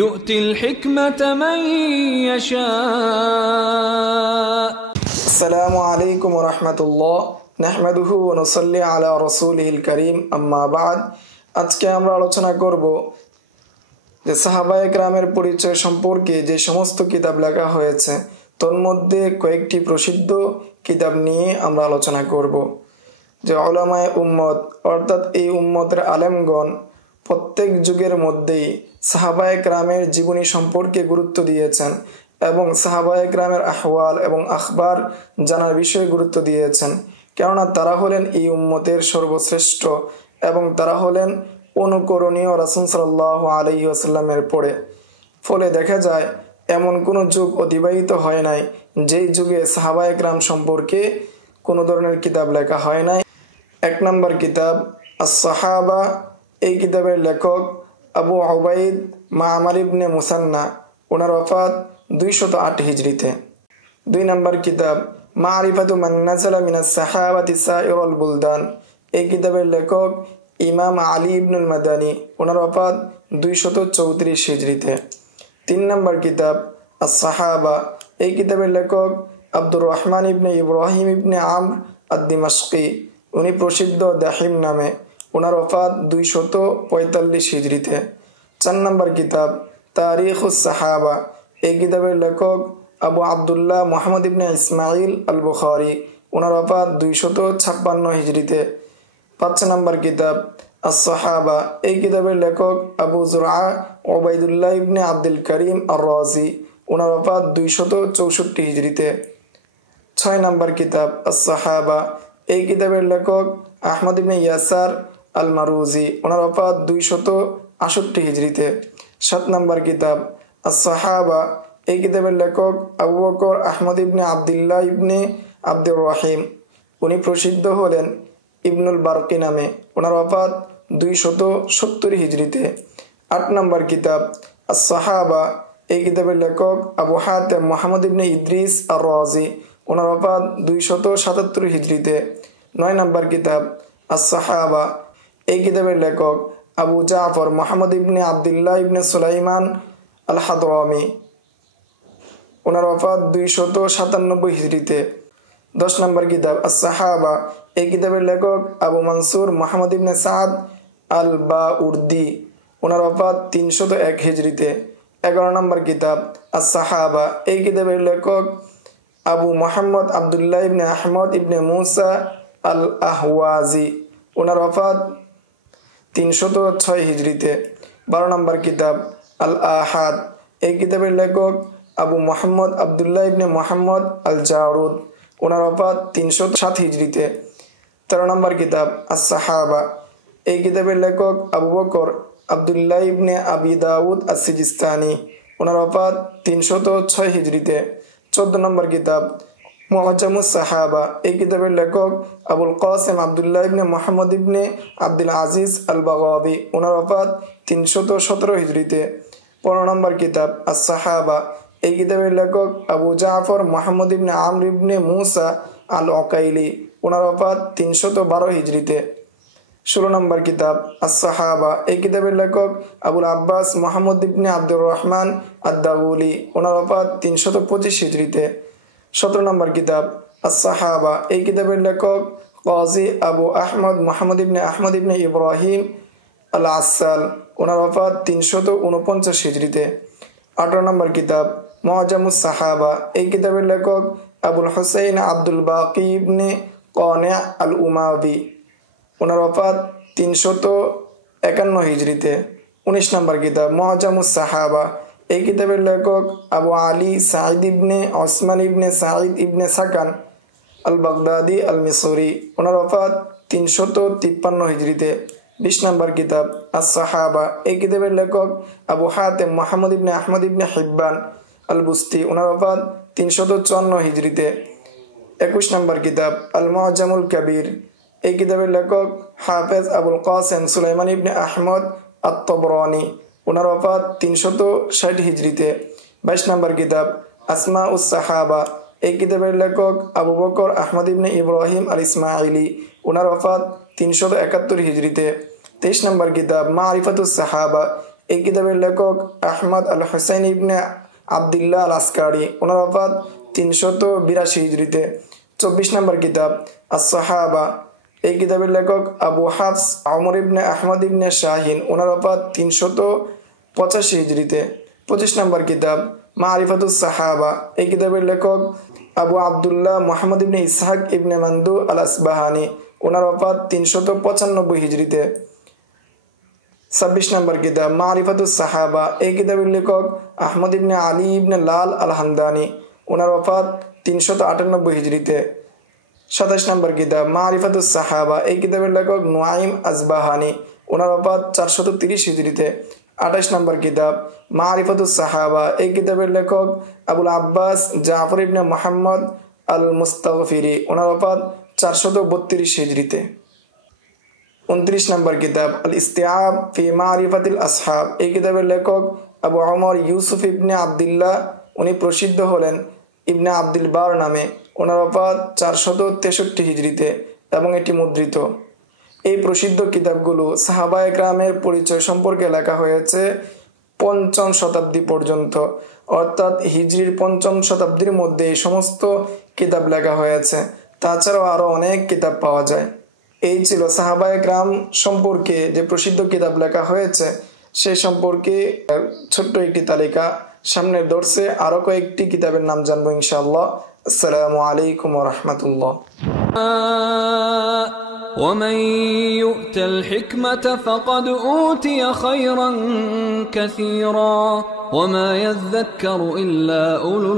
يؤتي الحكمة من يشاء আসসালামু আলাইকুম ওয়া রাহমাতুল্লাহ নাহমাদুহু ওয়া নুসাল্লি আলা রাসূলিহিল কারীম আম্মা বাদ। আজকে আমরা আলোচনা করব যে সাহাবায়ে কেরামের পরিচয় সম্পর্কে যে সমস্ত কিতাব লেখা হয়েছে তন্মধ্যে কয়েকটি প্রসিদ্ধ কিতাব নিয়ে আমরা আলোচনা করব। যে উলামায়ে উম্মত অর্থাৎ এই উম্মতের আলেমগণ প্রত্যেক যুগের মধ্যেই সাহাবায়ে কেরামের জীবনী সম্পর্কে গুরুত্ব দিয়েছেন এবং সাহাবায়ে কেরামের আহওয়াল এবং আখবার জানার বিষয়ে গুরুত্ব দিয়েছেন, কেননা তারা হলেন এই উম্মতের সর্বশ্রেষ্ঠ এবং তারা হলেন অনুকরণীয় রাসূল সাল্লাল্লাহু আলাইহি ওয়াসাল্লামের পরে। ফলে দেখা যায় এমন কোনো যুগ অতিবাহিত হয় নাই যেই যুগে সাহাবায়ে কেরাম সম্পর্কে কোনো ধরনের কিতাব লেখা হয় নাই। 1 নম্বর কিতাব আস-সাহাবা। এই কিতাবের লেখক আবু উবাইদ মা'মার ইবনে মুসান্না, ওনার ওফাত 208 হিজরিতে। 2 নম্বর কিতাব মারিফাতু মান নাযালা মিনাস সাহাবাতি সাইরুল বুলদান। এই কিতাবের লেখক ইমাম আলী ইবনুল মাদানী, ওনার ওফাত 234 হিজরিতে। 3 নম্বর কিতাব আস-সাহাবা। এই কিতাবের লেখক আব্দুর রহমান ইবনে ইব্রাহিম ইবনে আমর আদ-দিমাশকি, উনি প্রসিদ্ধ দাহিম নামে, ওনার ওফাত 245 হিজরিতে। 4 নম্বর কিতাব তারিখুস সাহাবা। এই কিতাবের লেখক আবু আবদুল্লাহ মুহাম্মদ ইবনে ইসমাইল আল বুখারী, ওনার ওফাত 256 হিজরিতে। 5 নম্বর কিতাব আস-সাহাবা। এই কিতাবের লেখক আবু যুরআ উবাইদুল্লাহ ইবনে আব্দুল করিম আর-রাজি, ওনার ওফাত 264 হিজরিতে। 6 নম্বর কিতাব আস-সাহাবা। এই কিতাবের লেখক আহমদ ইবনে ইয়াসার আল মারুজি, ওনার ওফাত 268 হিজরিতে। 7 নম্বর কিতাব আস-সাহাবা। এই কিতাবের লেখক আবু বকর আহমদ ইবনে আবদুল্লাহ ইবনে আব্দুর রহিম, উনি প্রসিদ্ধ হলেন ইবনুল বারকি নামে, ওনার ওফাত 270 হিজরিতে। 8 নম্বর কিতাব আস-সাহাবা। এই কিতাবের লেখক আবু হাতেম মুহাম্মদ ইবনে ইদ্রিস আর-রাজি, ওনার ওফাত 277 হিজরিতে। 9 নম্বর কিতাব আস-সাহাবা। এই কিতাবের লেখক আবু জাফর মুহাম্মদ ইবনে আবদুল্লাহ ইবনে সুলাইমান আল হাদরামি, ওনার ওফাত 297 হিজরিতে। 10 নম্বর কিতাব আস-সাহাবা। এই কিতাবের লেখক আবু মনসুর মুহাম্মদ ইবনে সাদ আল বাউরদি, ওনার ওফাত 301 হিজরিতে। 11 নম্বর কিতাব আস-সাহাবা। এই কিতাবের লেখক আবু মুহাম্মদ আবদুল্লাহ ইবনে আহমদ ইবনে মুসা আল আহওয়াজি, ওনার ওফাত 306 হিজরিতে। 12 নম্বর কিতাব আল আহাদ। এই কিতাবের লেখক আবু মুহাম্মদ আবদুল্লাহ ইবনে মুহাম্মদ আল জারুদ, ওনার ওফাত 307 হিজরিতে। 13 নম্বর কিতাব আস-সাহাবা। এই কিতাবের লেখক আবু বকর আবদুল্লাহ ইবনে আবি দাউদ আস-সিজিস্তানি, ওনার ওফাত 306 হিজরিতে। 14 নম্বর কিতাব মুআজামুস সাহাবা। এই কিতাবের লেখক আবুল কাসেম আবদুল্লাহ ইবনে মুহাম্মদ ইবনে আব্দুল আজিজ আল বাগাবি, ওনার ওফাত 317 হিজরিতে। 15 নম্বর কিতাব আস-সাহাবা। এই কিতাবের লেখক আবু জাফর মুহাম্মদ ইবনে আমর ইবনে মুসা আল ওকাইলি, ওনার ওফাত 312 হিজরিতে। 16 নম্বর কিতাব আস-সাহাবা। এই কিতাবের লেখক আবুল আব্বাস মুহাম্মদ ইবনে আব্দুর রহমান আদ-দাগুলি, ওনার ওফাত 325 হিজরিতে। 17 নম্বর কিতাব আস-সাহাবা। এই কিতাবের লেখক কাজী আবু আহমদ মুহাম্মদ ইবনে আহমদ ইবনে ইব্রাহিম আল আসাল, ওনার ওফাত 349 হিজরিতে। 18 নম্বর কিতাব মুআজামুস সাহাবা। এই কিতাবের লেখক আবুল হুসাইন আব্দুল বাকি ইবনে কানে আল উমাবি, ওনার ওফাত 351 হিজরিতে। 19 নম্বর কিতাব মুআজামুস সাহাবা। এই কিতাবের লেখক আবু আলী সাঈদ ইবনে ওসমান ইবনে সাঈদ ইবনে সাকান আল বাগদাদি আল মিসরি, ওনার ওফাত 353 হিজরিতে। 20 নম্বর কিতাব আস-সাহাবা। এই কিতাবের লেখক আবু হাতেম মুহাম্মদ ইবনে আহমদ ইবনে হিব্বান আল বুস্তি, ওনার ওফাত 354 হিজরিতে। 21 নম্বর কিতাব আল মুআজামুল কবির। এই কিতাবের লেখক হাফেজ আবুল কাসেম সুলাইমান ইবনে আহমদ আত-তাবরানি, ওনার ওফাত 360 হিজরিতে। 22 নম্বর কিতাব আসমাউস সাহাবা। এই কিতাবের লেখক আবু বকর আহমদ ইবনে ইব্রাহিম আল ইসমাইলি, ওনার ওফাত 371 হিজরিতে। 23 নম্বর কিতাব মারিফাতুস সাহাবা। এই কিতাবের লেখক আহমদ আল হুসাইন ইবনে আবদুল্লাহ আল আসকারি, ওনার ওফাত 382 হিজরিতে। 24 নম্বর কিতাব আস-সাহাবা, এই কিতাবের লেখক আবু হাফস ওমর ইবনে আহমদ ইবনে শাহিন, ওনার ওফাত 385 হিজরিতে। 25 নম্বর কিতাব মারিফাতুস সাহাবা, এই কিতাবের লেখক আবু আবদুল্লাহ মুহাম্মদ ইবনে ইসহাক ইবনে মান্দু আল আসবাহানি, ওনার ওফাত 395 হিজরিতে। 26 নম্বর কিতাব মারিফাতুস সাহাবা, এই কিতাবের লেখক আহমদ ইবনে আলী ইবনে লাল আল হামদানি, ওনার ওফাত 398 হিজরিতে। 27 নম্বর কিতাব মারিফাতুস সাহাবা, এই কিতাবের লেখক নুআইম আজবাহানি, ওনার ওফাত 430 হিজরিতে। 28 নম্বর কিতাব মারিফাতুস সাহাবা, এই কিতাবের লেখক আবুল আব্বাস জাফর ইবনে মুহাম্মদ আল মুস্তাগফিরি, ওনার ওফাত 432 হিজরিতে। 29 নম্বর কিতাব আল ইস্তিআব ফি মারিফাতিল আসহাব, এই কিতাবের লেখক আবু ওমর ইউসুফ ইবনে আবদুল্লাহ, উনি প্রসিদ্ধ হলেন ইবনে আব্দুল বার নামে, ওনার ওফাত 463 হিজরিতে এবং এটি মুদ্রিত। এই প্রসিদ্ধ কিতাবগুলো সাহাবায়ে কেরামের পরিচয় সম্পর্কে লেখা হয়েছে 5ম শতাব্দী পর্যন্ত, অর্থাৎ হিজরির 5ম শতাব্দীর মধ্যে এই সমস্ত কিতাব লেখা হয়েছে। তাছাড়াও আরো অনেক কিতাব পাওয়া যায়। এই ছিল সাহাবায়ে কেরাম সম্পর্কে যে প্রসিদ্ধ কিতাব লেখা হয়েছে সেই সম্পর্কে ছোট্ট একটি তালিকা। সামনের দর্সে আরো কয়েকটি কিতাবের নাম জানবো ইনশাআল্লাহ। আসসালামু আলাইকুম ওয়া রাহমাতুল্লাহ। ومن يؤت الحكمة فقد أوتي خيرا كثيرا وما يذكر إلا أولو